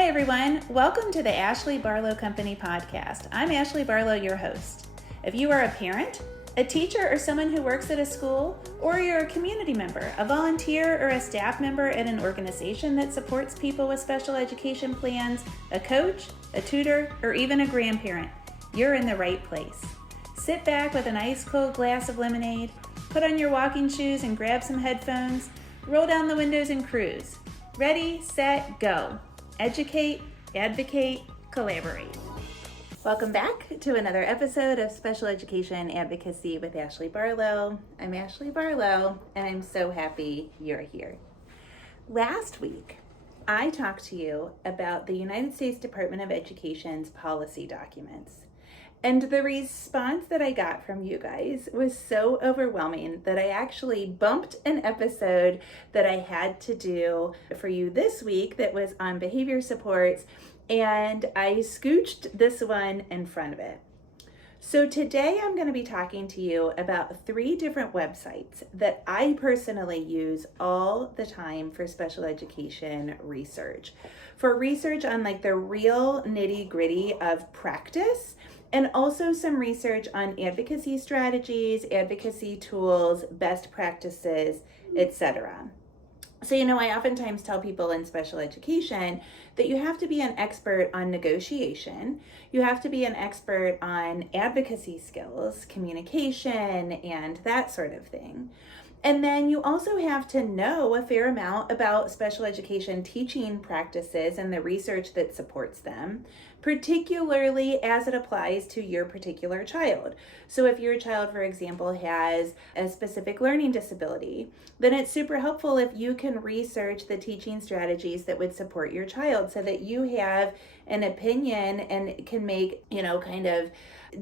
Hi everyone, welcome to the Ashley Barlow Company podcast. I'm Ashley Barlow, your host. If you are a parent, a teacher, or someone who works at a school, or you're a community member, a volunteer, or a staff member at an organization that supports people with special education plans, a coach, a tutor, or even a grandparent, you're in the right place. Sit back with an ice cold glass of lemonade, put on your walking shoes and grab some headphones, roll down the windows and cruise. Ready, set, go. Educate, advocate, collaborate. Welcome back to another episode of Special Education Advocacy with Ashley Barlow. I'm Ashley Barlow, and I'm so happy you're here. Last week, I talked to you about the United States Department of Education's policy documents. And the response that I got from you guys was so overwhelming that I actually bumped an episode that I had to do for you this week that was on behavior supports, and I scooched this one in front of it. So today I'm going to be talking to you about 3 different websites that I personally use all the time for special education research. For research on like the real nitty-gritty of practice, and also some research on advocacy strategies, advocacy tools, best practices, etc. So, I oftentimes tell people in special education that you have to be an expert on negotiation, you have to be an expert on advocacy skills, communication, and that sort of thing. And then you also have to know a fair amount about special education teaching practices and the research that supports them, particularly as it applies to your particular child. So if your child, for example, has a specific learning disability, then it's super helpful if you can research the teaching strategies that would support your child so that you have an opinion and can make, kind of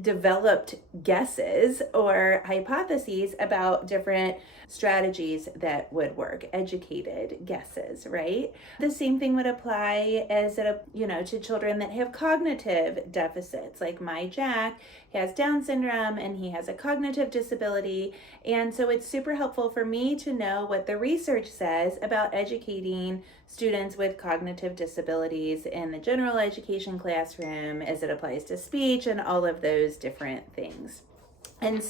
developed guesses or hypotheses about different strategies that would work, educated guesses, right? The same thing would apply to children that have cognitive deficits. Like my Jack has Down syndrome and he has a cognitive disability. And so it's super helpful for me to know what the research says about educating students with cognitive disabilities in the general education classroom as it applies to speech and all of those different things. And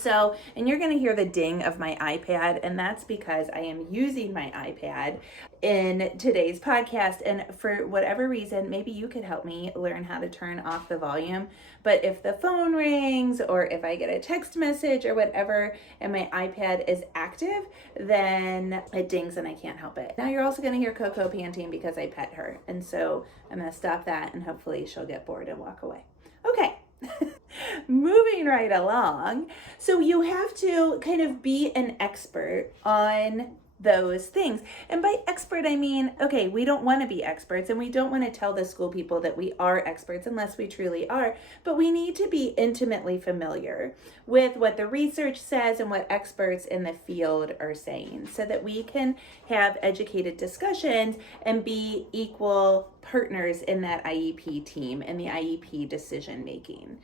you're going to hear the ding of my iPad, and that's because I am using my iPad in today's podcast. And for whatever reason, maybe you could help me learn how to turn off the volume. But if the phone rings or if I get a text message or whatever and my iPad is active, then it dings and I can't help it. Now you're also going to hear Coco panting because I pet her. And so I'm going to stop that and hopefully she'll get bored and walk away. Okay. Moving right along. So you have to kind of be an expert on those things. And by expert, I mean, okay, we don't want to be experts and we don't want to tell the school people that we are experts unless we truly are, but we need to be intimately familiar with what the research says and what experts in the field are saying so that we can have educated discussions and be equal partners in that IEP team and the IEP decision making.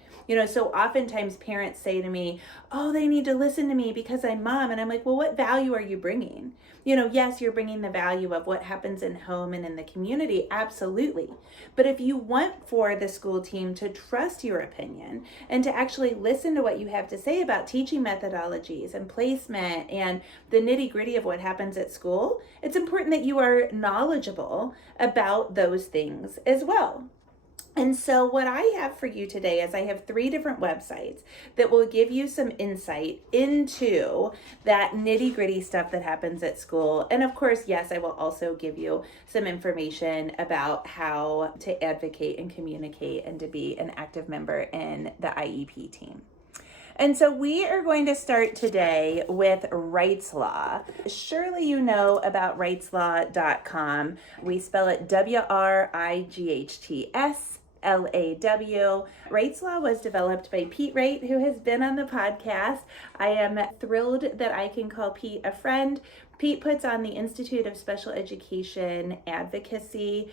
So oftentimes parents say to me, oh, they need to listen to me because I'm mom. And I'm like, well, what value are you bringing? Yes, you're bringing the value of what happens in home and in the community, absolutely. But if you want for the school team to trust your opinion and to actually listen to what you have to say about teaching methodologies and placement and the nitty-gritty of what happens at school, it's important that you are knowledgeable about those things as well. And so what I have for you today is I have 3 different websites that will give you some insight into that nitty-gritty stuff that happens at school. And of course, yes, I will also give you some information about how to advocate and communicate and to be an active member in the IEP team. And so we are going to start today with Wright's Law. Surely you know about wrightslaw.com. We spell it WRIGHTS. LAW. Wright's Law was developed by Pete Wright, who has been on the podcast. I am thrilled that I can call Pete a friend. Pete puts on the Institute of Special Education Advocacy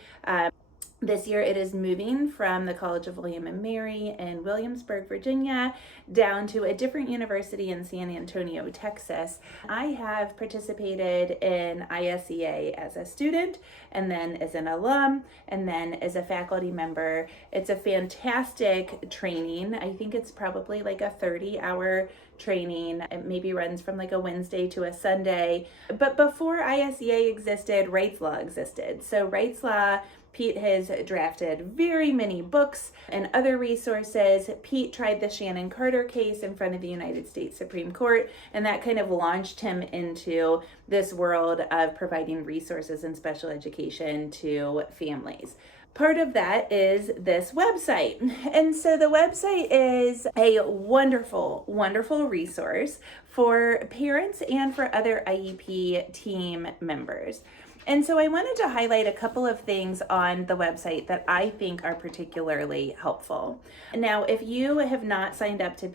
This year it is moving from the College of William and Mary in Williamsburg, Virginia, down to a different university in San Antonio, Texas. I have participated in ISEA as a student, and then as an alum, and then as a faculty member. It's a fantastic training. I think it's probably like a 30-hour training. It maybe runs from like a Wednesday to a Sunday. But before ISEA existed, Wright's Law existed. So Wright's Law, Pete has drafted very many books and other resources. Pete tried the Shannon Carter case in front of the United States Supreme Court, and that kind of launched him into this world of providing resources in special education to families. Part of that is this website. And so the website is a wonderful, wonderful resource for parents and for other IEP team members. And so I wanted to highlight a couple of things on the website that I think are particularly helpful. Now, if you have not signed up to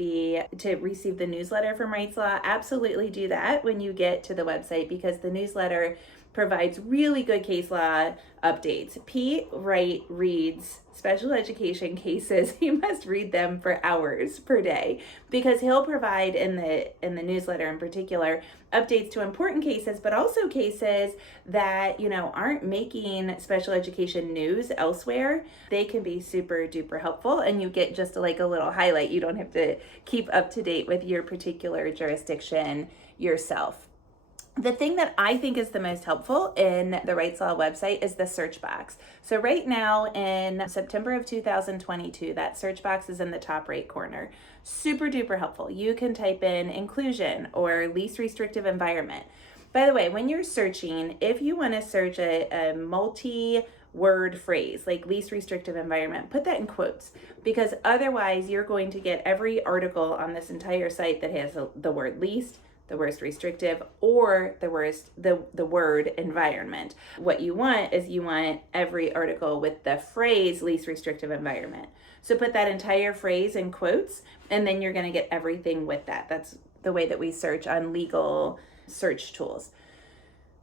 receive the newsletter from Wright's Law, absolutely do that when you get to the website, because the newsletter provides really good case law updates. Pete Wright reads special education cases. You must read them for hours per day, because he'll provide in the newsletter in particular updates to important cases, but also cases that, aren't making special education news elsewhere. They can be super duper helpful, and you get just like a little highlight. You don't have to keep up to date with your particular jurisdiction yourself. The thing that I think is the most helpful in the Wright's Law website is the search box. So right now in September of 2022, that search box is in the top right corner. Super duper helpful. You can type in inclusion or least restrictive environment. By the way, when you're searching, if you want to search a multi-word phrase like least restrictive environment, put that in quotes, because otherwise you're going to get every article on this entire site that has the word least, the worst restrictive, or the word environment. What you want is every article with the phrase least restrictive environment. So put that entire phrase in quotes, and then you're going to get everything with that. That's the way that we search on legal search tools.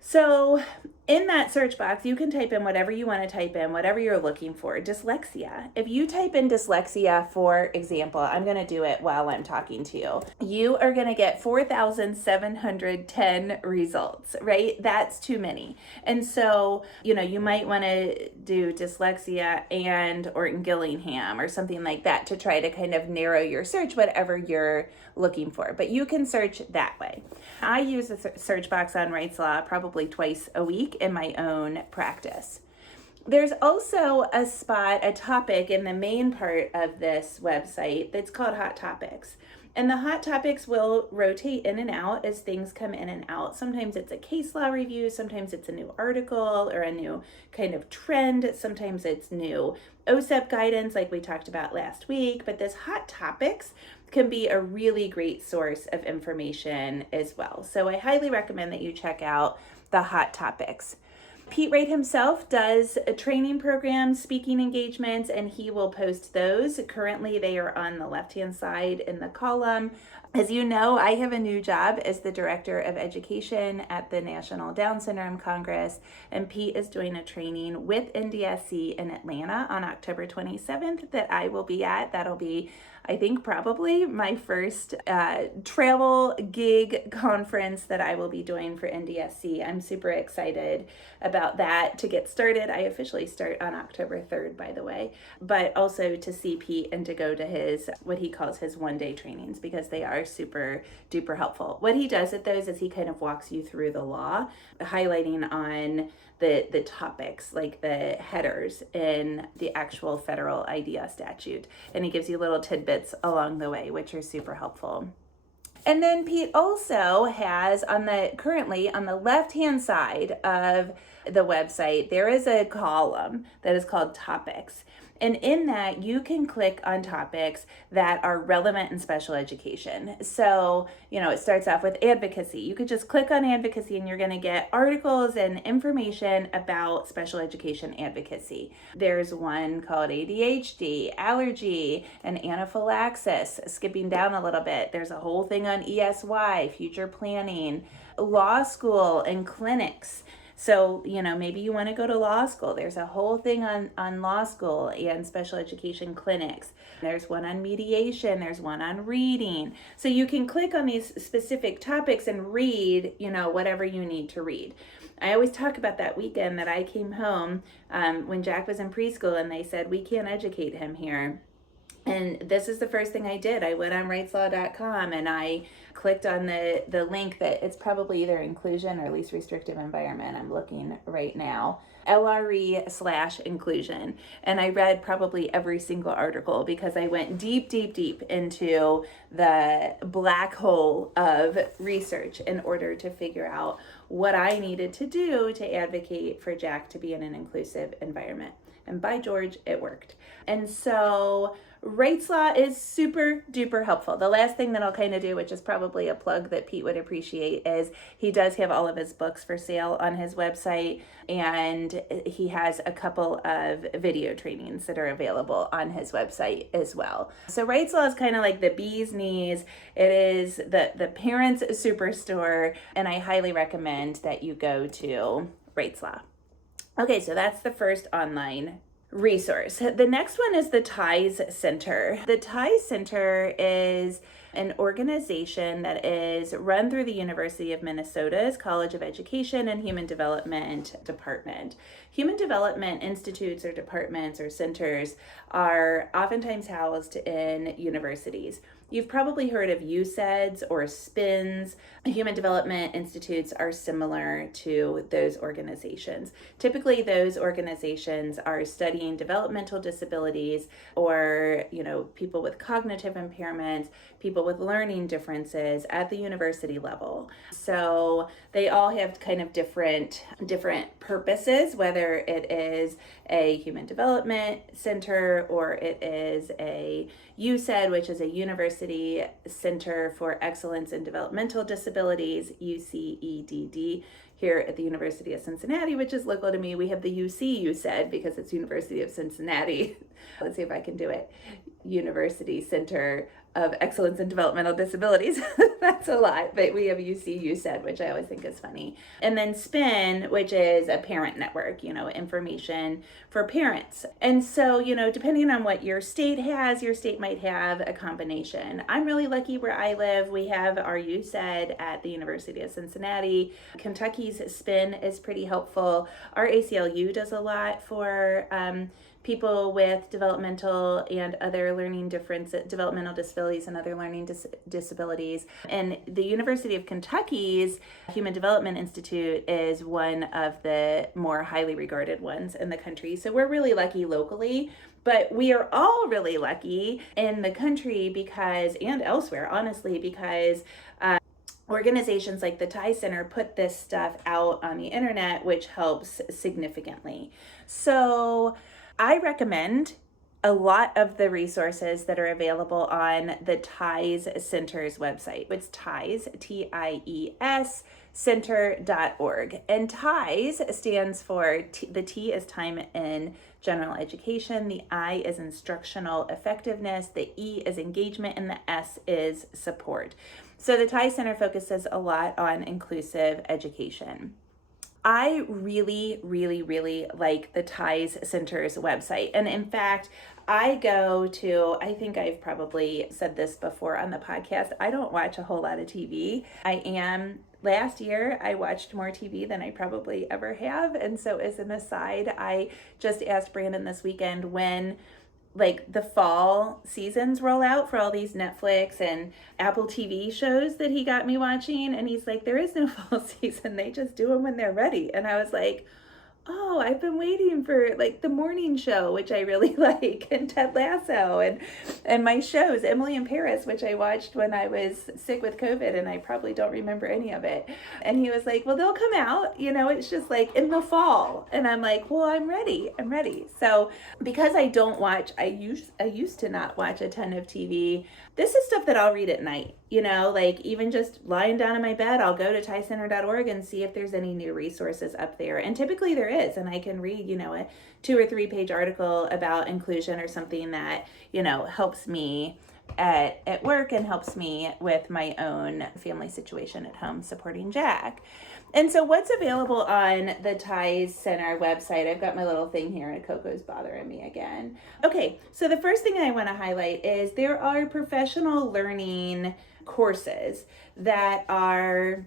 So in that search box, you can type in whatever you want to type in, whatever you're looking for. Dyslexia. If you type in dyslexia, for example, I'm going to do it while I'm talking to you. You are going to get 4,710 results, right? That's too many. And so, you might want to do dyslexia and Orton Gillingham or something like that to try to kind of narrow your search, whatever you're looking for. But you can search that way. I use the search box on Wright's Law probably twice a week in my own practice. There's also a topic in the main part of this website that's called Hot Topics. And the Hot Topics will rotate in and out as things come in and out. Sometimes it's a case law review, sometimes it's a new article or a new kind of trend, sometimes it's new OSEP guidance like we talked about last week. But this Hot Topics can be a really great source of information as well. So I highly recommend that you check out the Hot Topics. Pete Wright himself does training programs, speaking engagements, and he will post those. Currently, they are on the left-hand side in the column. As you know, I have a new job as the Director of Education at the National Down Syndrome Congress, and Pete is doing a training with NDSC in Atlanta on October 27th that I will be at. That'll be, I think, probably my first travel gig conference that I will be doing for NDSC. I'm super excited about that to get started. I officially start on October 3rd, by the way, but also to see Pete and to go to his, what he calls his one-day trainings, because they are super duper helpful. What he does at those is he kind of walks you through the law, highlighting on the topics, like the headers in the actual federal IDEA statute. And he gives you little tidbits along the way, which are super helpful. And then Pete also has currently on the left-hand side of the website, there is a column that is called Topics. And in that, you can click on topics that are relevant in special education. So, it starts off with advocacy. You could just click on advocacy and you're going to get articles and information about special education advocacy. There's one called ADHD, allergy, and anaphylaxis. Skipping down a little bit, there's a whole thing on ESY, future planning, law school and clinics. So, maybe you want to go to law school. There's a whole thing on law school and special education clinics. There's one on mediation. There's one on reading. So you can click on these specific topics and read, whatever you need to read. I always talk about that weekend that I came home when Jack was in preschool and they said, we can't educate him here. And this is the first thing I did. I went on writeslaw.com and I clicked on the link that it's probably either inclusion or least restrictive environment. I'm looking right now. LRE/inclusion. And I read probably every single article because I went deep, deep, deep into the black hole of research in order to figure out what I needed to do to advocate for Jack to be in an inclusive environment. And by George, it worked. And so Write's Law is super duper helpful. The last thing that I'll kind of do, which is probably a plug that Pete would appreciate, is he does have all of his books for sale on his website, and he has a couple of video trainings that are available on his website as well. So Write's Law is kind of like the bee's knees. It is the parents' superstore, and I highly recommend that you go to Write's Law. Okay, so that's the first online resource. The next one is the TIES Center. The TIES Center is an organization that is run through the University of Minnesota's College of Education and Human Development Department. Human development institutes or departments or centers are oftentimes housed in universities. You've probably heard of UCEDs or SPINs. Human Development Institutes are similar to those organizations. Typically, those organizations are studying developmental disabilities or, people with cognitive impairments, people with learning differences at the university level. So they all have kind of different purposes, whether it is a human development center or it is a UCED, which is a University Center for Excellence in Developmental Disabilities, UCEDD. Here at the University of Cincinnati, which is local to me, we have the UCED because it's University of Cincinnati. Let's see if I can do it. University Center of Excellence in Developmental Disabilities. That's a lot, but we have UCED, which I always think is funny. And then SPIN, which is a parent network, information for parents. And so, depending on what your state has, your state might have a combination. I'm really lucky where I live. We have our UCED at the University of Cincinnati. Kentucky's SPIN is pretty helpful. Our ACLU does a lot for people with developmental and other learning developmental disabilities and other learning disabilities. And the University of Kentucky's Human Development Institute is one of the more highly regarded ones in the country. So we're really lucky locally, but we are all really lucky in the country and elsewhere, honestly, because organizations like the TIES Center put this stuff out on the internet, which helps significantly. So I recommend a lot of the resources that are available on the TIES Center's website. It's TIES, TIES, center.org. And TIES stands for, the T is time in general education, the I is instructional effectiveness, the E is engagement, and the S is support. So the TIES Center focuses a lot on inclusive education. I really, really, really like the TIES Center's website. And in fact, I think I've probably said this before on the podcast, I don't watch a whole lot of TV. Last year, I watched more TV than I probably ever have. And so as an aside, I just asked Brandon this weekend when the fall seasons roll out for all these Netflix and Apple TV shows that he got me watching. And he's like, there is no fall season. They just do them when they're ready. And I was like, oh, I've been waiting for the morning show, which I really like, and Ted Lasso and my shows, Emily in Paris, which I watched when I was sick with COVID and I probably don't remember any of it. And he was like, well, they'll come out, it's just in the fall. And I'm like, well, I'm ready. So because I don't watch, I used to not watch a ton of TV. This is stuff that I'll read at night, even just lying down in my bed, I'll go to tiescenter.org and see if there's any new resources up there. And typically there is, and I can read, a 2 or 3 page article about inclusion or something that, helps me at work and helps me with my own family situation at home supporting Jack. And so what's available on the Ties Center website? I've got my little thing here and Coco's bothering me again. Okay, so the first thing I want to highlight is there are professional learning courses that are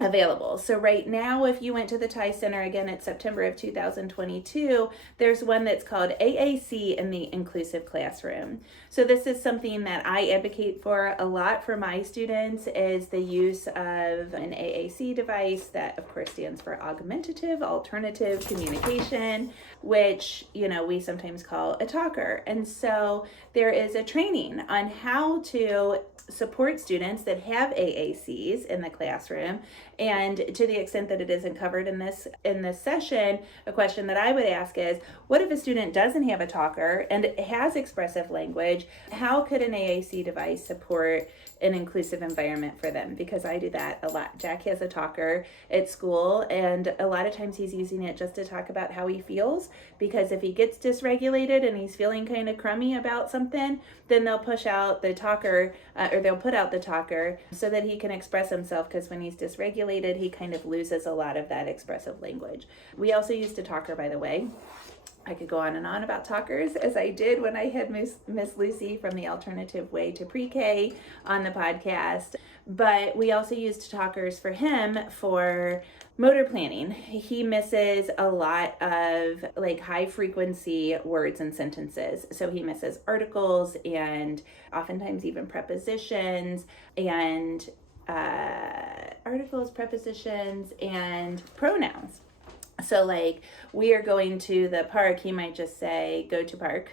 available. So right now, if you went to the Ties Center, again, it's September of 2022, there's one that's called AAC in the Inclusive Classroom. So this is something that I advocate for a lot for my students, is the use of an AAC device that of course stands for Augmentative Alternative Communication, which, we sometimes call a talker. And so there is a training on how to support students that have AACs in the classroom. And to the extent that it isn't covered in this session, a question that I would ask is, what if a student doesn't have a talker and has expressive language? How could an AAC device support an inclusive environment for them? Because I do that a lot. Jack has a talker at school, and a lot of times he's using it just to talk about how he feels, because if he gets dysregulated and he's feeling kind of crummy about something, then they'll push out the talker, or they'll put out the talker so that he can express himself, because when he's dysregulated, he kind of loses a lot of that expressive language. We also used a talker, by the way. I could go on and on about talkers, as I did when I had Miss Lucy from the Alternative Way to Pre-K on the podcast. But we also used talkers for him for motor planning. He misses a lot of high frequency words and sentences. So he misses articles and oftentimes even prepositions and prepositions, and pronouns. So we are going to the park, he might just say, go to park.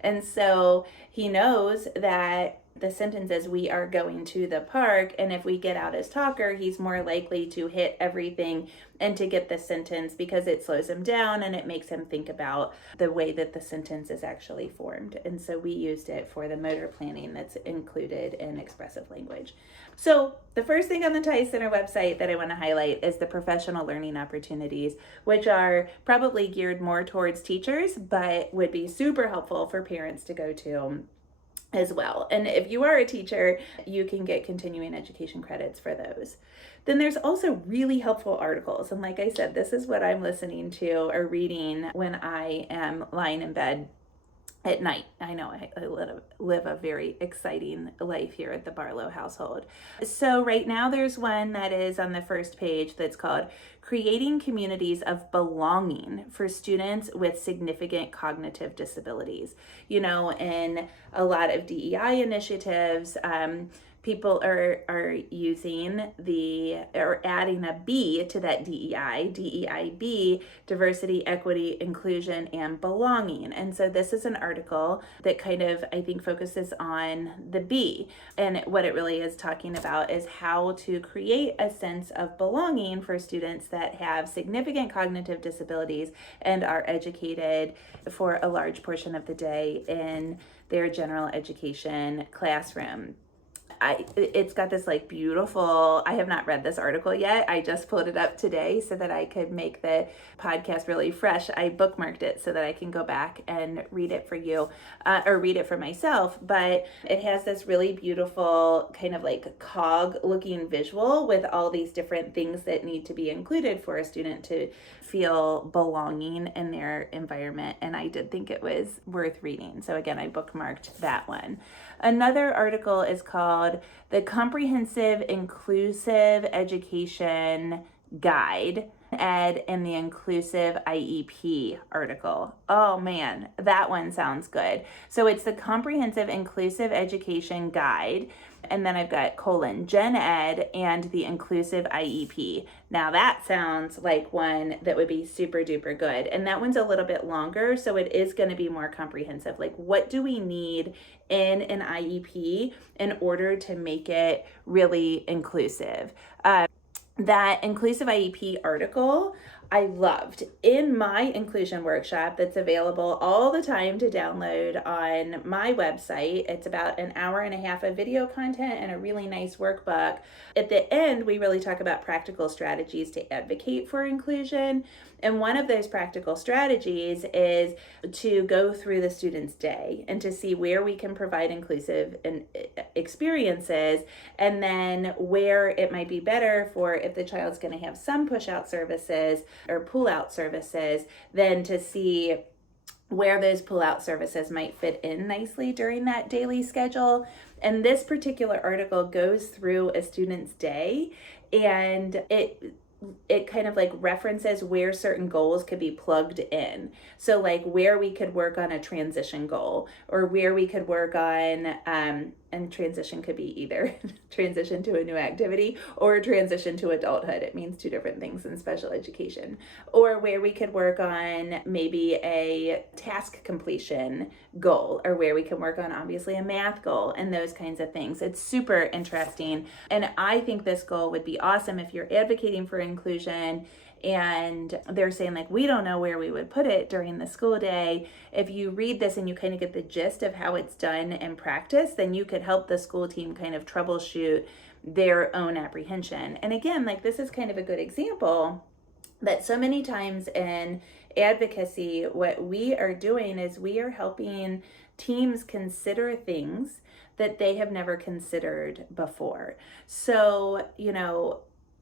And so he knows that the sentence is, we are going to the park. And if we get out his talker, he's more likely to hit everything and to get the sentence, because it slows him down and it makes him think about the way that the sentence is actually formed. And so we used it for the motor planning that's included in expressive language. So the first thing on the Ties Center website that I want to highlight is the professional learning opportunities, which are probably geared more towards teachers, but would be super helpful for parents to go to as well. And if you are a teacher, you can get continuing education credits for those. Then there's also really helpful articles. And like I said, this is what I'm listening to or reading when I am lying in bed at night. I know I live a very exciting life here at the Barlow household. So right now there's one that is on the first page that's called Creating Communities of Belonging for Students with Significant Cognitive Disabilities. In a lot of DEI initiatives, people are using or adding a B to that DEIB, diversity, equity, inclusion, and belonging. And so this is an article that kind of, I think, focuses on the B. And what it really is talking about is how to create a sense of belonging for students that have significant cognitive disabilities and are educated for a large portion of the day in their general education classroom. It's got this beautiful, I have not read this article yet. I just pulled it up today so that I could make the podcast really fresh. I bookmarked it so that I can go back and read it for you, or read it for myself. But it has this really beautiful kind of cog looking visual with all these different things that need to be included for a student to feel belonging in their environment. And I did think it was worth reading. So again, I bookmarked that one. Another article is called The Comprehensive Inclusive Education Guide, Ed in the Inclusive IEP article. Oh man, that one sounds good. So it's the Comprehensive Inclusive Education Guide, and then I've got Gen Ed and the Inclusive IEP. Now that sounds like one that would be super duper good. And that one's a little bit longer, so it is going to be more comprehensive. What do we need in an IEP in order to make it really inclusive? That Inclusive IEP article I loved. In my inclusion workshop that's available all the time to download on my website, it's about an hour and a half of video content and a really nice workbook. At the end, we really talk about practical strategies to advocate for inclusion. And one of those practical strategies is to go through the student's day and to see where we can provide inclusive and experiences, and then where it might be better for if the child's going to have some push out services or pull out services, then to see where those pull-out services might fit in nicely during that daily schedule. And this particular article goes through a student's day, and it kind of like references where certain goals could be plugged in. So like where we could work on a transition goal, or where we could work on, and transition could be either transition to a new activity or transition to adulthood. It means two different things in special education. Or where we could work on maybe a task completion goal, or where we can work on obviously a math goal and those kinds of things. It's super interesting. And I think this goal would be awesome if you're advocating for inclusion and they're saying like, we don't know where we would put it during the school day. If you read this and you kind of get the gist of how it's done in practice, then you could help the school team kind of troubleshoot their own apprehension. And again, like this is kind of a good example that so many times in advocacy, what we are doing is we are helping teams consider things that they have never considered before. So,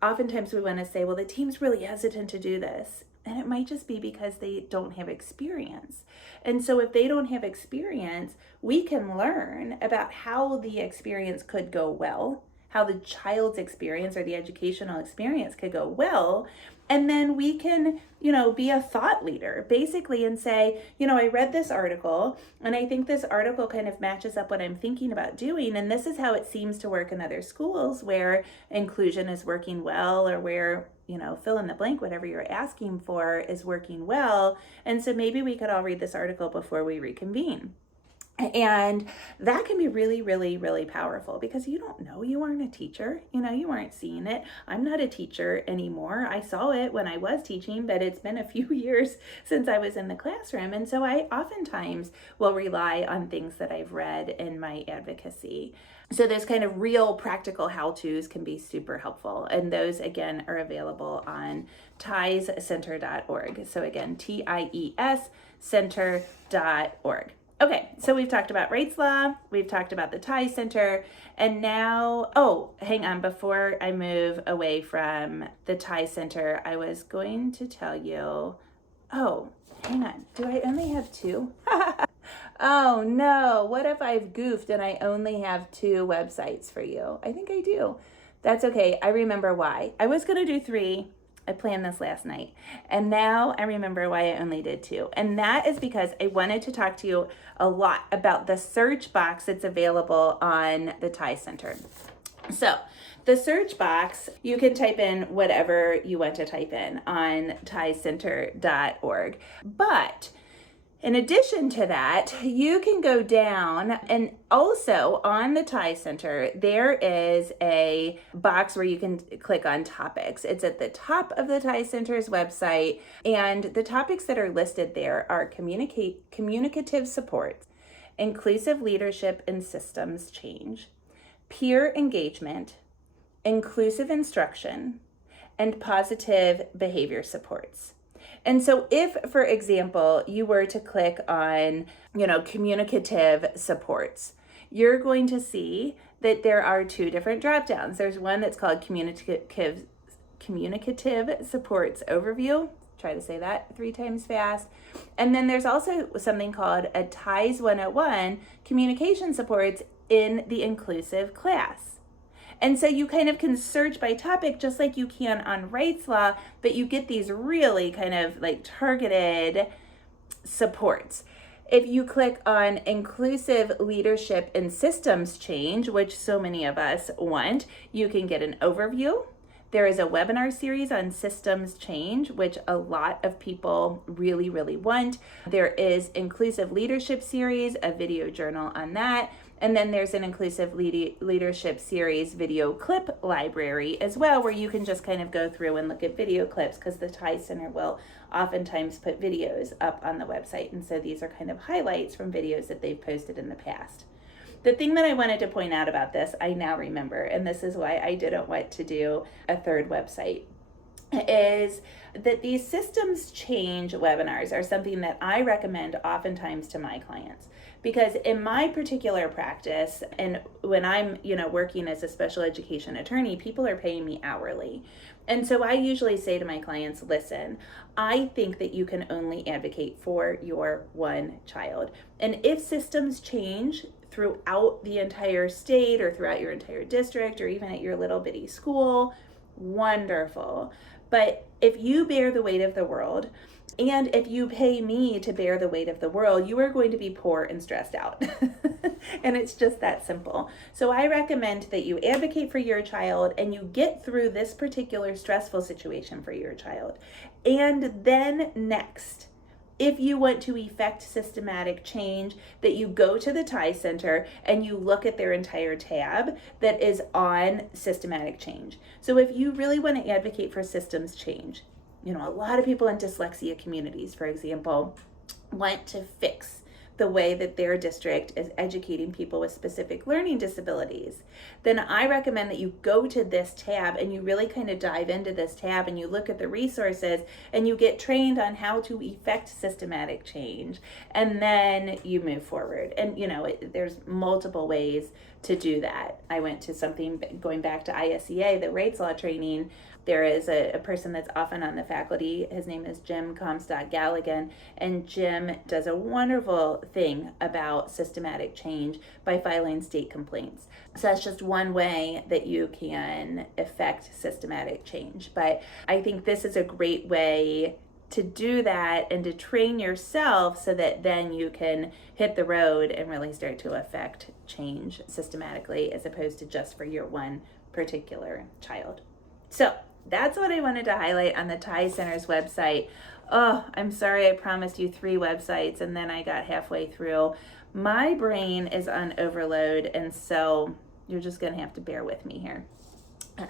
oftentimes we want to say, well, the team's really hesitant to do this. And it might just be because they don't have experience. And so if they don't have experience, we can learn about how the experience could go well, how the child's experience or the educational experience could go well. And then we can, be a thought leader basically and say, I read this article and I think this article kind of matches up what I'm thinking about doing. And this is how it seems to work in other schools where inclusion is working well, or where, fill in the blank, whatever you're asking for is working well. And so maybe we could all read this article before we reconvene. And that can be really, really, really powerful because you don't know, you aren't a teacher, you aren't seeing it. I'm not a teacher anymore. I saw it when I was teaching, but it's been a few years since I was in the classroom. And so I oftentimes will rely on things that I've read in my advocacy. So those kind of real practical how-tos can be super helpful. And those, again, are available on tiescenter.org. So again, TIES center.org. Okay, so we've talked about Wright's Law, we've talked about the TIES Center, and now, hang on, before I move away from the TIES Center, I was going to tell you, hang on, do I only have two? Oh no, what if I've goofed and I only have two websites for you? I think I do. That's okay, I remember why. I was gonna do three. I planned this last night, and now I remember why I only did two. And that is because I wanted to talk to you a lot about the search box that's available on the TIES Center. So the search box, you can type in whatever you want to type in on tiescenter.org. But in addition to that, you can go down, and also on the TIES Center, there is a box where you can click on topics. It's at the top of the TIES Center's website, and the topics that are listed there are communicative support, inclusive leadership and systems change, peer engagement, inclusive instruction, and positive behavior supports. And so if, for example, you were to click on, communicative supports, you're going to see that there are two different drop downs. There's one that's called communicative supports overview. Try to say that 3 times fast. And then there's also something called a TIES 101 communication supports in the inclusive class. And so you kind of can search by topic just like you can on Wright's Law, but you get these really kind of like targeted supports. If you click on inclusive leadership and systems change, which so many of us want, you can get an overview. There is a webinar series on systems change, which a lot of people really, really want. There is inclusive leadership series, a video journal on that. And then there's an inclusive leadership series video clip library as well, where you can just kind of go through and look at video clips, because the TIES Center will oftentimes put videos up on the website. And so these are kind of highlights from videos that they've posted in the past. The thing that I wanted to point out about this, I now remember, and this is why I didn't want to do a third website. is that these systems change webinars are something that I recommend oftentimes to my clients. Because in my particular practice, and when I'm, working as a special education attorney, people are paying me hourly. And so I usually say to my clients, listen, I think that you can only advocate for your one child. And if systems change throughout the entire state or throughout your entire district or even at your little bitty school, wonderful. But if you bear the weight of the world, and if you pay me to bear the weight of the world, you are going to be poor and stressed out. And it's just that simple. So I recommend that you advocate for your child and you get through this particular stressful situation for your child. And then next, if you want to effect systematic change, that you go to the TIE Center and you look at their entire tab that is on systematic change. So if you really want to advocate for systems change, a lot of people in dyslexia communities, for example, want to fix the way that their district is educating people with specific learning disabilities, then I recommend that you go to this tab and you really kind of dive into this tab and you look at the resources and you get trained on how to effect systematic change, and then you move forward. And there's multiple ways to do that. I went to something going back to ISEA, the rates law training. There is a person that's often on the faculty. His name is Jim Comstock-Galligan, and Jim does a wonderful thing about systematic change by filing state complaints. So that's just one way that you can effect systematic change. But I think this is a great way to do that and to train yourself so that then you can hit the road and really start to affect change systematically as opposed to just for your one particular child. So that's what I wanted to highlight on the TIE Center's website. Oh, I'm sorry I promised you 3 websites and then I got halfway through. My brain is on overload, and so you're just going to have to bear with me here.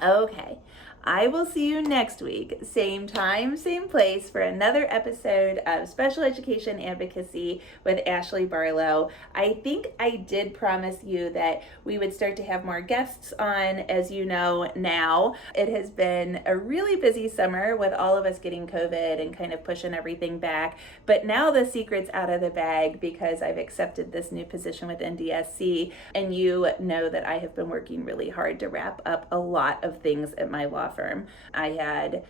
Okay, I will see you next week, same time, same place, for another episode of Special Education Advocacy with Ashley Barlow. I think I did promise you that we would start to have more guests on. As you know now, it has been a really busy summer with all of us getting COVID and kind of pushing everything back. But now the secret's out of the bag because I've accepted this new position with NDSC, and you know that I have been working really hard to wrap up a lot of things at my law firm. I had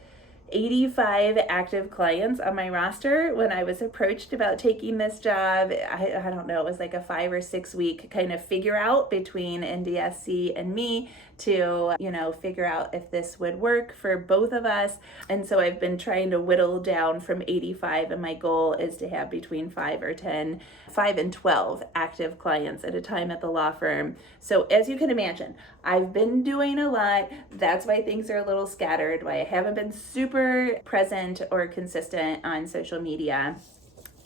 85 active clients on my roster when I was approached about taking this job. I don't know, it was like a 5 or 6 week kind of figure out between NDSC and me to, figure out if this would work for both of us. And so I've been trying to whittle down from 85, and my goal is to have between 5 and 12 active clients at a time at the law firm. So as you can imagine, I've been doing a lot. That's why things are a little scattered, why I haven't been super present or consistent on social media.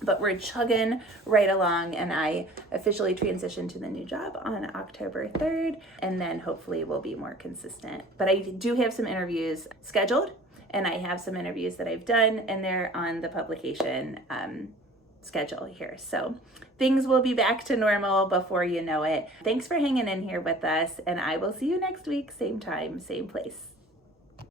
But we're chugging right along, and I officially transitioned to the new job on October 3rd, and then hopefully we'll be more consistent. But I do have some interviews scheduled, and I have some interviews that I've done, and they're on the publication schedule here. So things will be back to normal before you know it. Thanks for hanging in here with us, and I will see you next week, same time, same place.